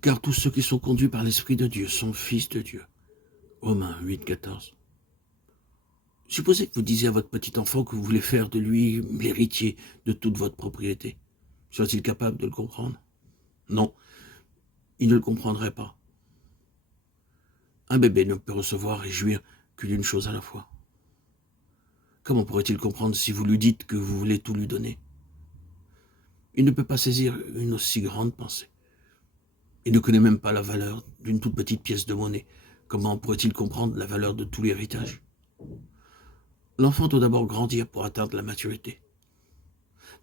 Car tous ceux qui sont conduits par l'Esprit de Dieu sont fils de Dieu. Romains 8, 14. Supposez que vous disiez à votre petit enfant que vous voulez faire de lui l'héritier de toute votre propriété. Soit-il capable de le comprendre? Non, il ne le comprendrait pas. Un bébé ne peut recevoir et jouir que d'une chose à la fois. Comment pourrait-il comprendre si vous lui dites que vous voulez tout lui donner? Il ne peut pas saisir une aussi grande pensée. Il ne connaît même pas la valeur d'une toute petite pièce de monnaie. Comment pourrait-il comprendre la valeur de tout l'héritage? L'enfant doit d'abord grandir pour atteindre la maturité.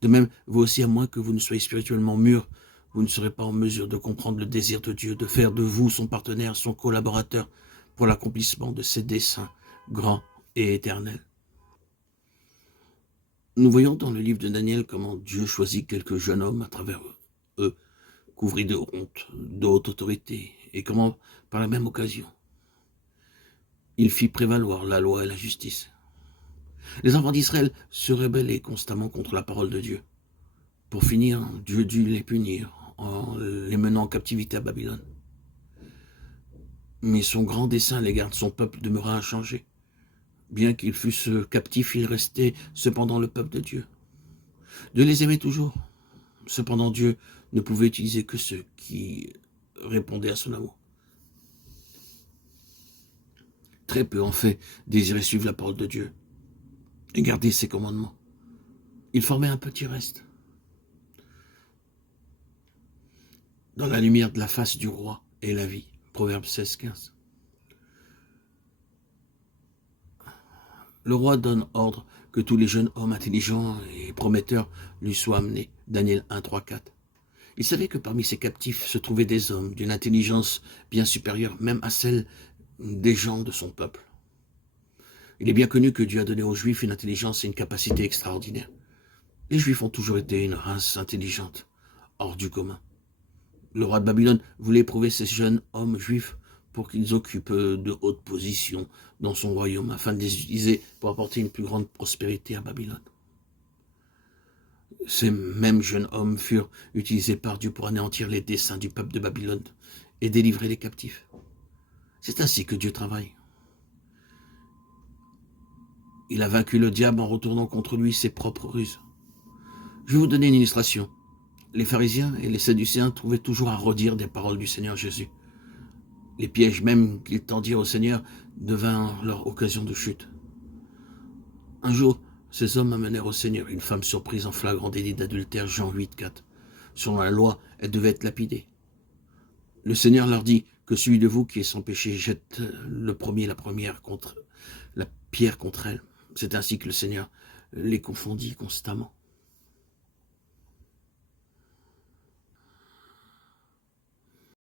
De même, vous aussi, à moins que vous ne soyez spirituellement mûr, vous ne serez pas en mesure de comprendre le désir de Dieu, de faire de vous son partenaire, son collaborateur, pour l'accomplissement de ses desseins grands et éternels. Nous voyons dans le livre de Daniel comment Dieu choisit quelques jeunes hommes à travers eux, couvris de honte, d'autre autorité, et comment, par la même occasion, il fit prévaloir la loi et la justice. Les enfants d'Israël se rebellaient constamment contre la parole de Dieu. Pour finir, Dieu dut les punir en les menant en captivité à Babylone. Mais son grand dessein à l'égard de son peuple demeura inchangé. Bien qu'ils fussent captifs, ils restaient cependant le peuple de Dieu. Dieu les aimait toujours. Cependant, Dieu ne pouvait utiliser que ceux qui répondaient à son amour. Très peu, en fait, désiraient suivre la parole de Dieu et garder ses commandements. Ils formaient un petit reste. Dans la lumière de la face du roi et la vie. Proverbe 16, 15. Le roi donne ordre que tous les jeunes hommes intelligents et prometteurs lui soient amenés. Daniel 1, 3, 4. Il savait que parmi ces captifs se trouvaient des hommes d'une intelligence bien supérieure même à celle des gens de son peuple. Il est bien connu que Dieu a donné aux Juifs une intelligence et une capacité extraordinaires. Les Juifs ont toujours été une race intelligente, hors du commun. Le roi de Babylone voulait éprouver ces jeunes hommes juifs pour qu'ils occupent de hautes positions dans son royaume, afin de les utiliser pour apporter une plus grande prospérité à Babylone. Ces mêmes jeunes hommes furent utilisés par Dieu pour anéantir les desseins du peuple de Babylone et délivrer les captifs. C'est ainsi que Dieu travaille. Il a vaincu le diable en retournant contre lui ses propres ruses. Je vais vous donner une illustration. Les pharisiens et les sadducéens trouvaient toujours à redire des paroles du Seigneur Jésus. Les pièges même qu'ils tendirent au Seigneur devinrent leur occasion de chute. Un jour, ces hommes amenèrent au Seigneur une femme surprise en flagrant délit d'adultère, Jean 8, 4. Selon la loi, elle devait être lapidée. Le Seigneur leur dit que celui de vous qui est sans péché jette le premier la pierre contre elle. C'est ainsi que le Seigneur les confondit constamment.